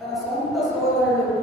తన సొంత సోదరుడు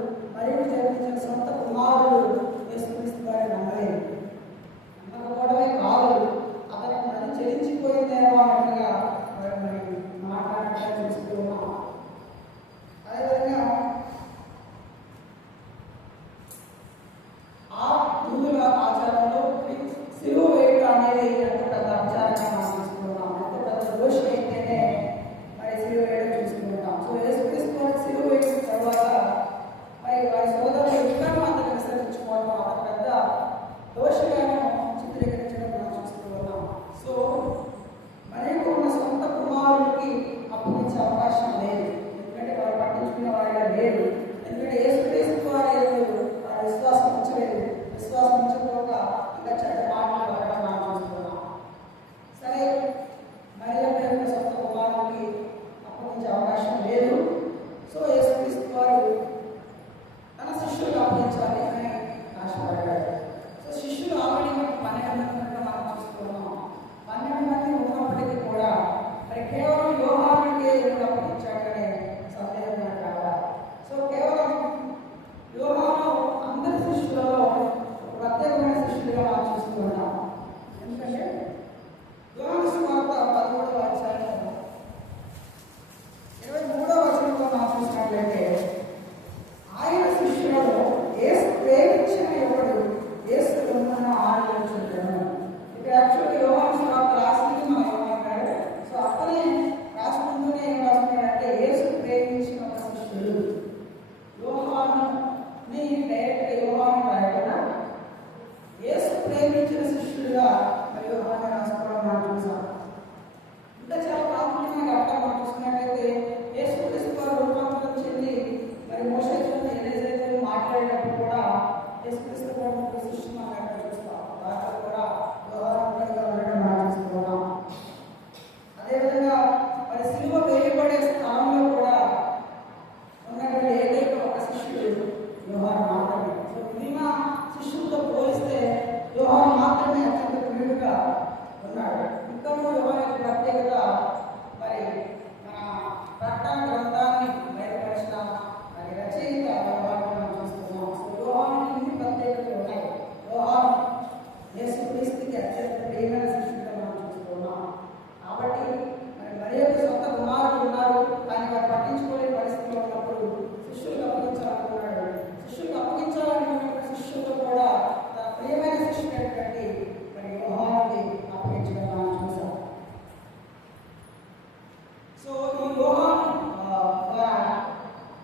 ప్రేమించిన శిష్యుడిగా మరి యోహాను రాసుకోవడం మనం చూసాం. ఇంకా చాలా ప్రాముఖ్యమైన ఘట్టాలు మనం చూసుకున్నట్లయితే యేసుక్రీస్తు వారు రూపాంతరం చెంది మరి మోషేతో ఎలీజబెత్ మాట్లాడేటప్పుడు కూడా యేసుక్రీస్తు వారు శిష్యులు మనం ఎక్కడ చూస్తాం. దాంట్లో కూడా యోహాను ఉండడం మనం చూస్తున్నాం. అదేవిధంగా మరి సిలువ వేయబడే స్థానంలో కూడా ఉన్నటువంటి ఏకైక ఒక శిష్యుడు యోహాను మాత్రమే. సో మిగిలిన శిష్యులతో పోలిస్తే యోహాను మాత్రమే అత్యంత ప్రియుడుగా ఉన్నాడు. ఇంకా యోహాను యొక్క ప్రత్యేకత మరి మన ప్రకటన గ్రంథాన్ని బయటపరిచిన మరి రచయిత యోహాను మనం చూస్తున్నాం. సో యోహాను ఇన్ని ప్రత్యేకతలు ఉన్నాయి. యోహాను యేసుక్రీస్తుకి అత్యంత ప్రియమైన శిష్యుడిగా మనం చూస్తున్నాం. కాబట్టి మరి యొక్క సొంత కుమారులు ఉన్నారు, కానీ వారు పట్టించుకోలేని పరిస్థితిలో ఉన్నప్పుడు శిష్యులకు అప్పగించాలనుకున్నాడు. శిష్యులకు అప్పగించాలనుకున్న శిష్యులతో కూడా తన ప్రియమైన శిష్యుడైనటువంటి మరి యోహానుకి అప్పగించడం మనం చూసాం. సో ఈ యోహాను ద్వారా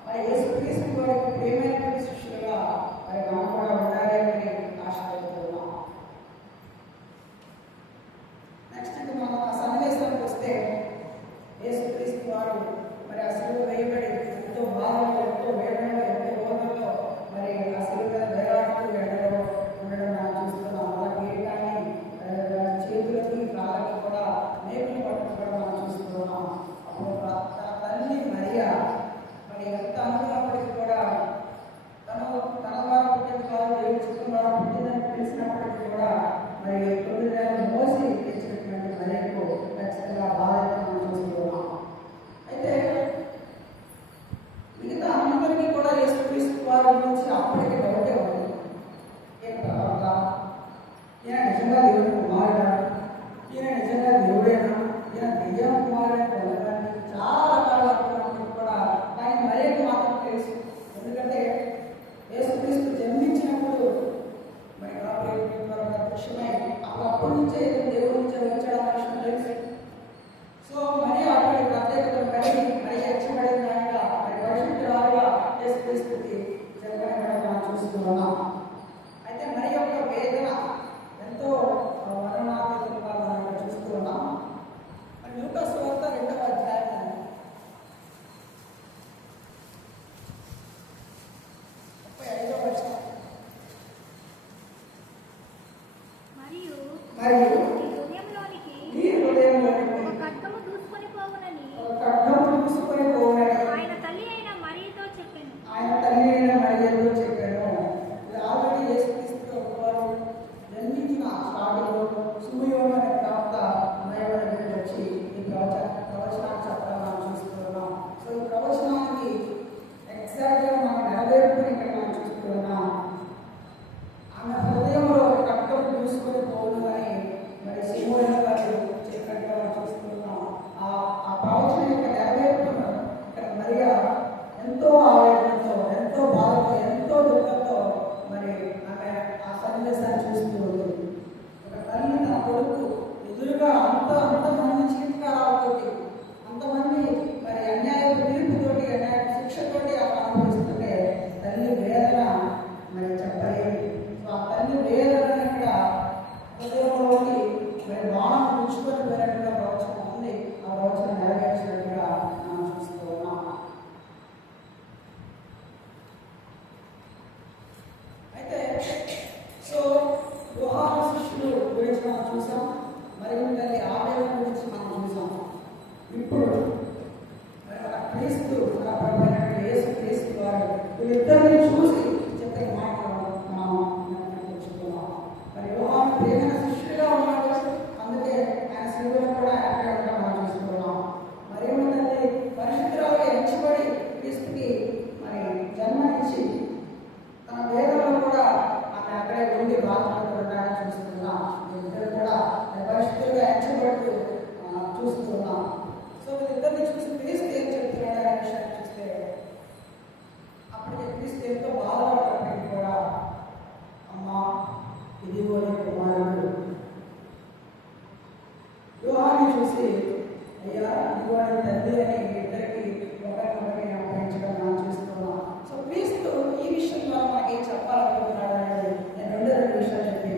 మరి యేసుక్రీస్తు వారికి ప్రియమైనటువంటి శిష్యులుగా మరి మనం కూడా ఉండాలని ఆశపడుతున్నాం. నెక్స్ట్ మనం ఆ సన్నివేశానికి వస్తే యేసుక్రీస్తు వారు మరి ఆ సిలువ వేయబడి ఎంతో బాధలో, ఎంతో వేదనలో, ఎంతో రోగంలో మరి ఆ సిలువ మీద వేలాడుతూ ఎండలో ఉండడం మనం చూస్తున్నాం. అలా కిరీటాన్ని చేతులకి కాళ్ళకి కూడా మేకులు పట్టుకోవడం మనం చూస్తున్నాం. అప్పుడు తన తల్లి మరియా మరి ఎంత అనుకున్నప్పటికీ కూడా తన ద్వారా పుట్టింది కాదు, దేవుడి చిత్తం ద్వారా పుట్టిందని తెలిసినప్పటికీ కూడా మరి 9 నెలలు మోసి తెచ్చినటువంటి మరియకు ఖచ్చితంగా బాధ్యత మనం చూస్తున్నాం. అయితే మిగతా అందరికీ కూడా యేసుక్రీస్తు వారి గురించి అప్పటికే డౌటే ఉంది. ఏం తర్వాత ఈయన నిజంగా దేవుడి కుమారుడా, ఈయన నిజంగా దేవుడేనా, ఈయన దెయ్యం కుమారుడని పొందడానికి చాలా రకాల అనుకున్నప్పటికీ కూడా కానీ మరియకు మాత్రం తెలుసు. ఎందుకంటే యేసుక్రీస్తు జన్మించినప్పుడు మరి ప్రత్యక్షమై అప్పటి నుంచే దేవుడి నుంచి వచ్చాడన్న విషయం తెలుసు. సో మరి అక్కడి ప్రత్యేకతను కలిగి మరి హెచ్చబడిన దానిగా మరి పరిశుద్ధురాలుగా యేసుక్రీస్తుకి జన్మనివ్వడం మనం చూస్తున్నాం. అయితే మరి యొక్క వేదన ఎంతో వర్ణనాతీతంగా మనం చూస్తున్నాం. మరి లూకా సువార్త 2వ అధ్యాయం 35వ వచనం. మరియు ఈ హృదయంలోనికి ఒక ఖడ్గము దూసుకొని పోవునని ఆయన తల్లి అయిన మరియతో చెప్పాను. ఇది ఆల్రెడీ యేసుక్రీస్తు వారు జన్మించిన స్టార్టింగ్లో సుమయోను అనే ప్రవక్త అన్నయ్య దగ్గరికి వచ్చి ఈ ప్రవచనాన్ని చెప్పడం మనం చూస్తున్నాం. సో ఈ ప్రవచనానికి ఎగ్జాక్ట్గా మనం నెరవేర్పుని ఇక్కడ మనం చూస్తున్నాం. ఆమె హృదయంలో ఖడ్గం దూసుకొని పోవును అని మరి సుమయోను గారు చెప్పినట్టుగా మనం చూస్తున్నాం. ఆ ప్రవచనం యొక్క నెరవేర్పును ఇక్కడ మరియా ఎంతో ఆవేదనతో, ఎంతో బాధతో, ఎంతో దుఃఖంతో మరి ఆమె ఆ సన్నివేశాన్ని చూస్తూ ఉంటుంది. ఒక తల్లి తన కొడుకు ఎదురుగా అంతమంది చీత్కారాలతోటి, అంతమంది మరి అన్యాయపు తీర్పుతోటి, అన్యాయపు శిక్షతోటి ఆమె అనుభవిస్తుంటే తల్లి వేదన మరి చెప్పలేదు. సో ఆ తల్లి వేదన ఇక్కడ హృదయంలోకి మరి బాణం పుచ్చుకొని పోయినట్టుగా ప్రవచనం ఉంది. ఆ ప్రవచనం నెరవేర్చినట్టుగా మనం చూస్తూ ఉన్నాం. అయితే సో యోహాను శిష్యులు గురించి మనం చూసాం, మరి తల్లి ఆవేదన గురించి మనం చూసాం. ఇప్పుడు క్రీస్తు యేసుక్రీస్తు వారు వీళ్ళిద్దరిని చూసి చెప్పే మాటలు మనం నేర్చుకున్నాం. మరి యోహాను ప్రియమైన శిష్యుడిగా ఉన్నాడు, అందుకే ఆయన శిలువలో కూడా యాక్టివ్గా మనం చూసుకున్నాం. మరి తల్లి పరిశుద్ధురాలుగా ఎంచబడి క్రీస్తుకి మరి జన్మనిచ్చి తన వేదనలో కూడా ఆమె అక్కడే ఉండి బాధపడుతుండడానికి చూస్తున్నాం. ఇద్దరు కూడా పరిశుద్ధులుగా ఎంచబడుతూ చూస్తున్నాం. సో వీళ్ళిద్దరిని చూసి క్రీస్తు ఏం చెప్తున్నాడు అనే విషయాన్ని చూస్తే అప్పటికే క్రీస్తు ఎంతో బాధపడటానికి కూడా అమ్మా ఇదిగో నీ కుమారుడు. యోహాను చూసి అయ్యా ఇదిగో నీ తల్లి అని ఇద్దరికి ఒకరికొకరిని అప్పగించడం మనం చూస్తున్నాం. సో క్రీస్తు ఈ విషయం ద్వారా మనకి ఏం చెప్పాలనుకుంటున్నాడు అనేది నేను 2 విషయాలు చెప్పి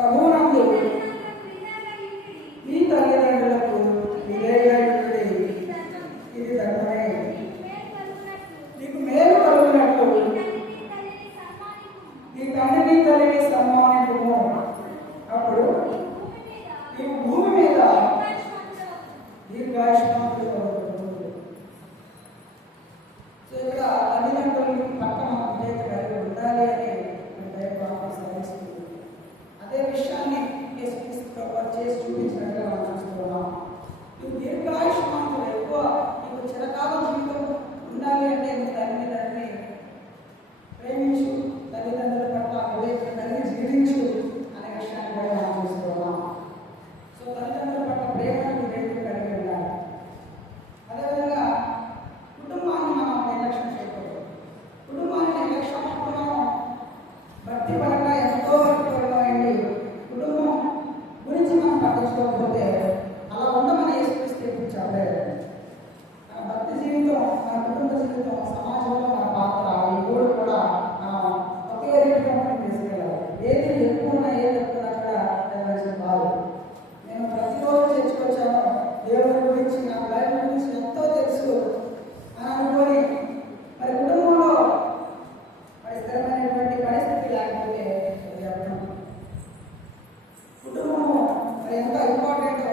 ప్రభువునందు మీ తల్లిదండ్రులకు విధేయులై ఉండుడి. ఇది ధర్మమే. నీకు మేలు కలుగునట్లు నీ తండ్రిని తల్లిని సన్మానింపుము. అప్పుడు నీవు భూమి మీద దీర్ఘాయుష్మానుడు అవుతావు. సో ఇక్కడ తల్లిదండ్రులు పక్కన విధేయత కలిగి ఉండాలి అని దైవవాక్యం సూచిస్తుంది. అదే విషయాన్ని యేసుక్రీస్తు ప్రభువు చేసి చూపించినట్లుగా మనం చూస్తున్నాం. నువ్వు దీర్ఘాయుష్మానుడు, ఎక్కువ నీకు చిరకాలం జీవితం ఉండాలి అంటే నీ తల్లిదండ్రులని ప్రేమించు, తల్లిదండ్రుల పట్ల విధేయత కలిగి జీవించు అనే విషయాన్ని కూడా మనం చూస్తున్నాం. సో తల్లిదండ్రుల పట్ల ప్రేమను విధేయత కలిగి ఉండాలి. అదేవిధంగా కుటుంబాన్ని మనం నిర్లక్ష్యం చేయకూడదు. కుటుంబాన్ని నిర్లక్ష్యం మనం భక్తి పరంగా ఎంతో భక్తి పరమైంది కుటుంబం గురించి మనం పట్టించుకోకపోతే అలా ఉండమని యేసుక్రీస్తు ఎప్పుడు చెప్పలేదు. మన భక్తి జీవితం, మన కుటుంబ జీవితం, సమాజంలో మన పాత్ర, ఈ మూడు కూడా మనం ఒకే రీతిగా మనం తీసుకెళ్ళాలి. ఏది ఎక్కువ ఉన్నా ఏది తక్కువ కూడా నిర్వహించడం కాదు. నేను ప్రతిరోజు చర్చకొచ్చాను, దేవుడి గురించి నా బైబిల్ గురించి ఎంతో తెలుసు అని అనుకొని మరి కుటుంబంలో మరి స్థిరమైనటువంటి పరిస్థితి లేకపోతే అది అర్థం. కుటుంబము మరి ఎంత ఇంపార్టెంటో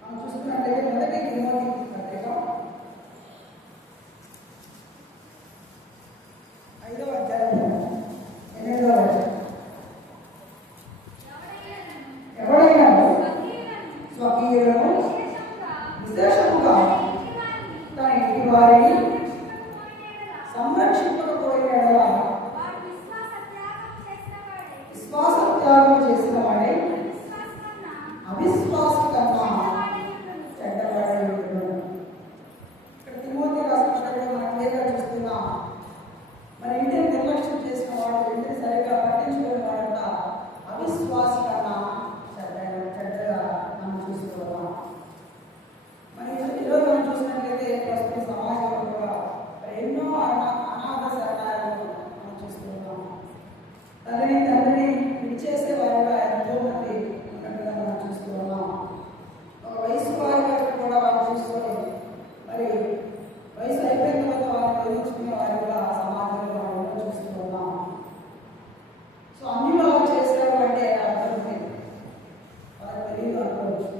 మనం చూసుకున్నట్లయితే మొదటి తిమోతి పత్రిక 5వ అధ్యాయం 8వ వచనం. ఎవడైనా స్వకీయులను విశేషముగా తన ఇంటి వారిని సంరక్షింపకపోయిన యెడల విశ్వాస త్యాగం చేసిన వాడే అవిశ్వాస కన్నా చెడ్డవాడై ఉండును. ఇక్కడ తిమోతి రాష్ట్రంలో మనం ఏదో చూస్తున్నాం. మరి ఇంటిని నిర్లక్ష్యం చేసిన వాడు, ఇంటిని సరిగ్గా పట్టించుకునే వాడంట అవిశ్వాస కన్నా చెడ్డగా మనం చూస్తున్నాం. మరి ఈరోజు మనం చూసినట్లయితే ప్రస్తుత సమాజంలో కూడా ఎన్నో అనాథ శరణాలను మనం చూస్తున్నాం. తండ్రిని విడిచేసే వారిగా ఎంతో మంది ఉన్నట్టుగా మనం చూస్తున్నాం. ఒక వయసు వారిగా కూడా వాళ్ళు చూసుకొని మరి వయసు అయిపోయిన తర్వాత వారిని వదిలించుకునే వారిగా సమాజంలో మనం ఎన్నో చూస్తున్నాం. సో అన్ని వాళ్ళు చేసేవారు అంటే అర్థం ఉంది, వాళ్ళకి తెలియదు అనుకోవచ్చు.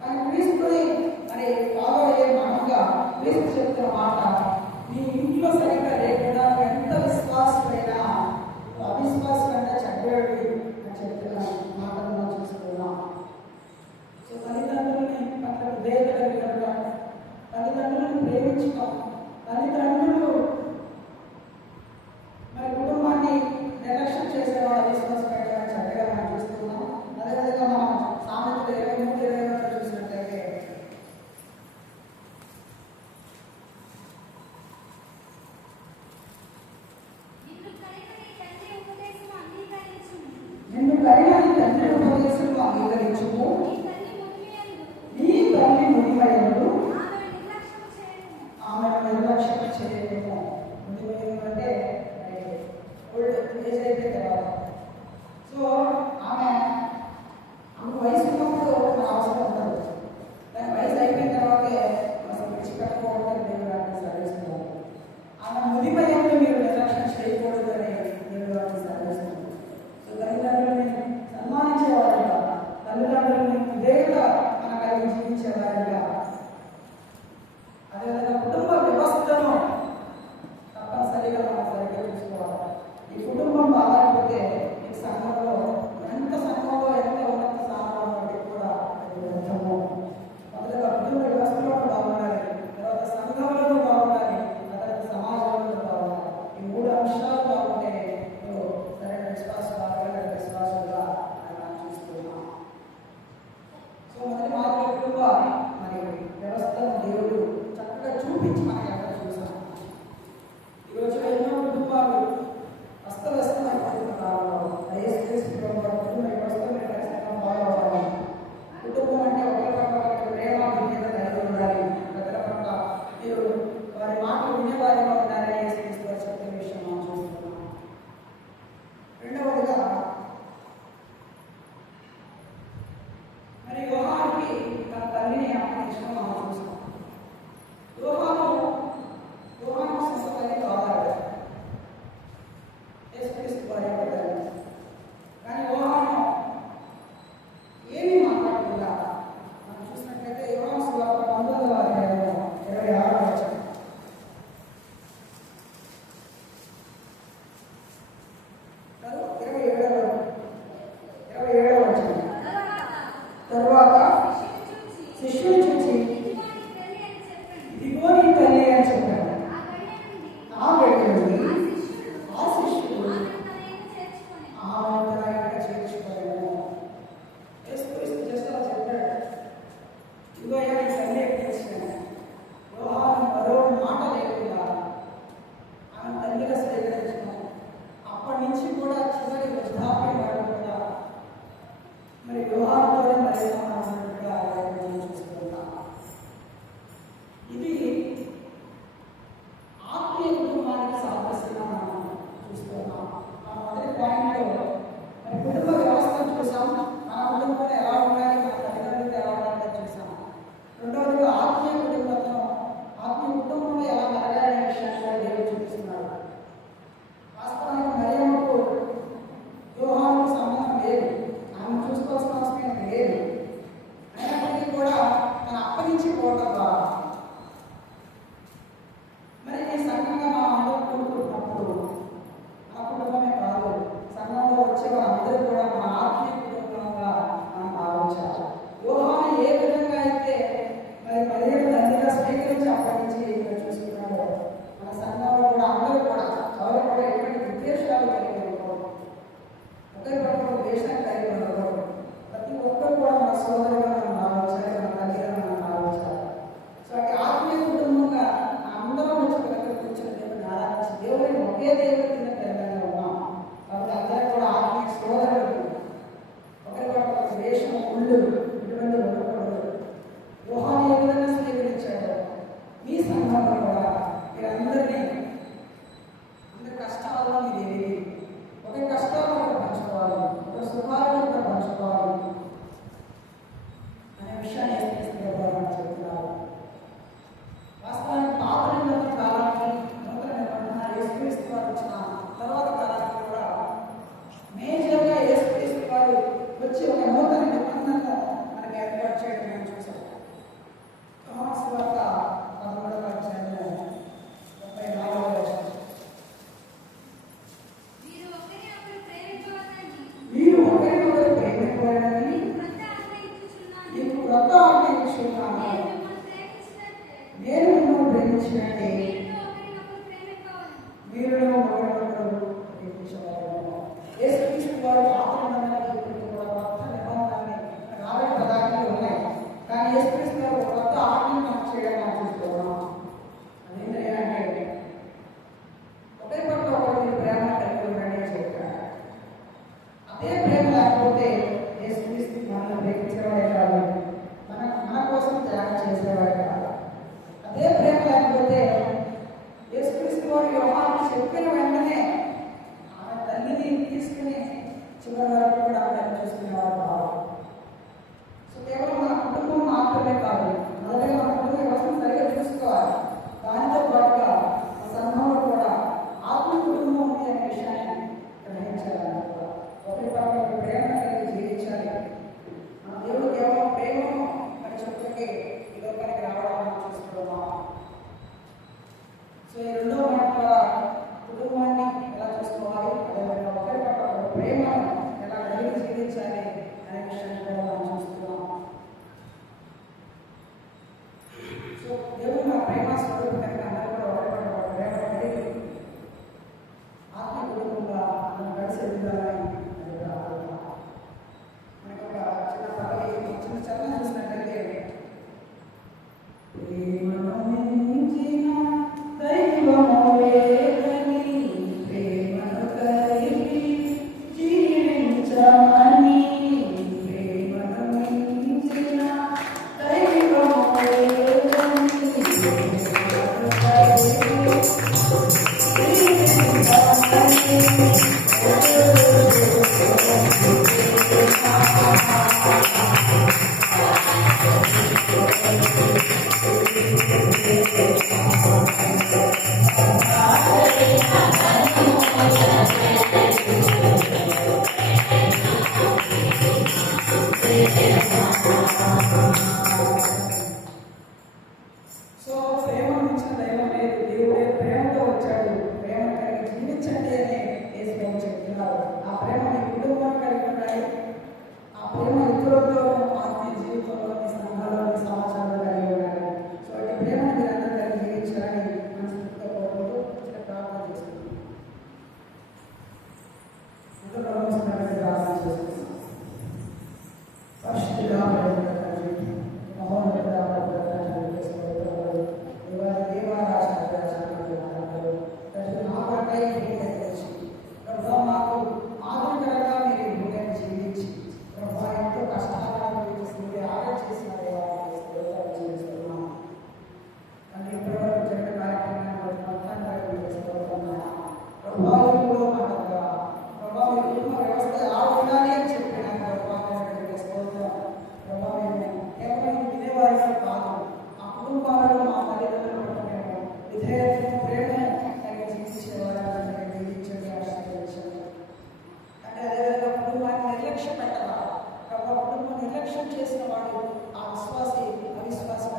కానీ క్రీస్తుని మరి ఫాలో అయ్యే మనగా క్రీస్తు చెప్తున్న మాట, నీ ఇంట్లో సరిగ్గా లేకుండా ఎంత విశ్వాసమైనా అవిశ్వాసంగా చెడ్డేవి అని చెప్తున్న మాటలు మనం చూస్తున్నాం. సో తల్లిదండ్రులని పట్ల విధేయత కలిగి ఉండడం, తల్లిదండ్రులను ప్రేమించడం, తల్లిదండ్రులు మరి కుటుంబాన్ని నిర్లక్ష్యం చేసేవాడు అవిశ్వాసపడ్డా చెడ్డగా మనం చూస్తున్నాం. అదేవిధంగా మనం సామెతలు 23-22 చూసినట్లయితే నిన్ను కలిగిన నీ తండ్రి ఉపదేశం అంగీకరించుము, నీ తల్లి మునిమయందు ఆమె నిర్లక్ష్యం చేయము. మునిమయం అంటే ఓల్డ్ ఏజ్ అయిపోయిన తర్వాత. సో ఆమె వయసు ఉన్నప్పుడు మన అవసరం ఉండదు, కానీ వయసు అయిపోయిన తర్వాతే అసలు విడిచిపెట్టకూడదని దేవుడు వాటిని సర్వేస్తున్నారు. ఆమె మునిమయంలో మీరు నిర్లక్ష్యం చేయకూడదు అని దేవుడు వాటిని సర్వేస్తున్నారు. సో తల్లిదండ్రులని సన్మానించేవారుగా, తల్లిదండ్రులని అందరూ కూడా మన ఆత్మీయ కుటుంబంగా మనం భావించాలి. యోహాను ఏ విధంగా అయితే మరి 17 మందిగా స్వీకరించి అప్పటి నుంచి ఇక్కడ చూస్తున్నాడు, మన సంఘంలో కూడా అందరూ కూడా ఎవరు కూడా ఎటువంటి ఉద్దేశాలు కలిగి ఉండకూడదు, ఒకరికొకరు ద్వేషాన్ని కలిగి ఉండకూడదు. ప్రతి ఒక్కరు కూడా మన సోదరుగా మనం భావించాలి, మన తల్లిగా మనం భావించాలి. సో అటు ఆత్మీయ కుటుంబంగా అందరం వచ్చి దగ్గర కూర్చొని దేవుని ఆరాధించి దేవుని ఒకే దేవుడి కింద ప్రేమగా ఉన్నాం కాబట్టి అందరూ కూడా ఆత్మీయ సోదరులు, ఒకరికొకరు ద్వేషం ఉళ్ళు ఇటువంటి ఉండకూడదు. యోహాను ఏ విధంగా స్వీకరించాడు, మీ సంఘంలో కూడా మీరందరినీ అందరి కష్టాల్లో మీదేవి ఒక కష్టాలను ఒకరు పంచుకోవాలి, ఒక సుఖాలను ఒకరు పంచుకోవాలి అనే విషయాన్ని చెప్తున్నారు. వాస్తవానికి పాత నిబంధన కాలానికి నూతన నిబంధన యేసుక్రీస్తు వారు వచ్చిన తర్వాత కాలానికి కూడా మేజర్గా యేసుక్రీస్తు వారు వచ్చి ఒక నూతన నిబంధనను మనకి ఏర్పాటు చేయడం మనం చూసాం. యోహాను సువార్త 13వ అధ్యాయము 34వ వచనం. మీరు ఒకరినొకరు ప్రేమించుకోవాలని నీకు క్రొత్త ఆజ్ఞ ఇచ్చుచున్నాను, నేను మిమ్మల్ని ప్రేమించినట్టే మీరు ఒకరినొకరు ప్రేమించగలరు. యేసుక్రీస్తు వారు పాత నిబంధనలు ఇప్పుడు కూడా కొత్త నిబంధనని రాబడి పదార్థాలు ఉన్నాయి, కానీ యేసుక్రీస్తు వారు కొత్త ఆజ్ఞను మనం చేయడం మనం చూస్తున్నాం. అదేంటంటే ఒకరి పట్ల ఒకరు మీరు ప్రేమ కలిగి ఉండండి అని చెప్పారు. అదే ప్రేమ లేకపోతే యేసుక్రీస్తు మనల్ని ప్రేమించేవాడే కాదు, మన కోసం త్యాగం చేసేవాడే కాదు. అదే ప్రేమ లేకపోతే యేసుక్రీస్తు వారు యోహాను చెప్పిన వెంటనే ఆమె తల్లిని తీసుకుని చివరి వరకు కూడా ఆమెను చూసుకునేవారు కాదు. సో కేవలం మన కుటుంబం మాత్రమే కాదు, మొదటిగా మన కుటుంబ వ్యవస్థను సరిగ్గా చూసుకోవాలి. దానితో పాటుగా మన సంఘంలో కూడా ఆత్మ కుటుంబం ఉంది అనే విషయాన్ని గ్రహించాలి. ఒకరి పట్ల ప్రేమ కలిగి జీవించాలి. మన దేవుడు కేవలం ప్రేమను అని చెప్పుకి ఈ లోకానికి రావడం మనం చూస్తున్నాం. సో ఈ రెండో మాట ద్వారా కుటుంబాన్ని ఎలా చూసుకోవాలి, అదేవిధంగా ఒకరి పట్ల ప్రేమను ఎలా కలిగి జీవించాలి అనే విషయాన్ని కూడా మనం చూస్తున్నాం. సో దేవుడు మన ప్రేమ స్వరూపం కనుక అందరూ కూడా ఒకరి పట్ల ప్రేమ కలిగి ఆత్మ కుటుంబంగా మనం కలిసి ఎదుగుతామని మనకి ఒక చిన్న పదవి చిన్న చరణం చూసినట్లయితే ప్రేమను మించిన దైవము లేదని ప్రేమను కలిగి జీవించమని, ప్రేమను మించిన దైవము లేదని ప్రేమను కలిగి సో ప్రేమను మించిన దైవం లేదు, దేవుడే ప్రేమతో వచ్చాడు, ప్రేమ కలిగి జీవించండి అని యేసు చెప్తున్నారు. ఆ ప్రేమ మీ కుటుంబం కలిగి ఉండాలి, ఆ ప్రేమ ఇతరులతో ఆత్మీయ జీవితంలో మీ సంఘాల్లో మీ సమాజంలో కలిగి ఉండాలి. సో ఈ ప్రేమను మీరందరూ కలిగి జీవించాలని మనస్ఫూర్తిగా కోరుకుంటూ ప్రార్థన చేస్తున్నాం. ప్రార్థన చేస్తున్నాం. పరిశుద్ధుడా మహోన్నతుడా మాకు ఆదరణకరంగా మీరు ఈ భూమిని జీవించి ఎంతో కష్టాలను ఆదరణ చేసిన చేస్తున్నాం. అంటే ఇప్పటివరకు జరిగిన కార్యక్రమాన్ని మొత్తాన్ని చేస్తున్నాం. ప్రభావంలో మాటగా ప్రభావం కుటుంబ వ్యవస్థ ఎలా ఉండాలి అని చెప్పిన ప్రభావం కేవలం వినేవారిగా కాదు, ఆ కుటుంబాలలో మా తల్లిదండ్రులు మేము విధేయతను ప్రేమను కలిగి జీవించేవారు జీవించండి ఆశీర్వదించండి. అంటే అదేవిధంగా కుటుంబాన్ని నిర్లక్ష్యం పెట్టాలి. ప్రభావ కుటుంబం నిర్లక్ష్యం చేసిన వాడు ఆ విశ్వాసి అవిశ్వాసం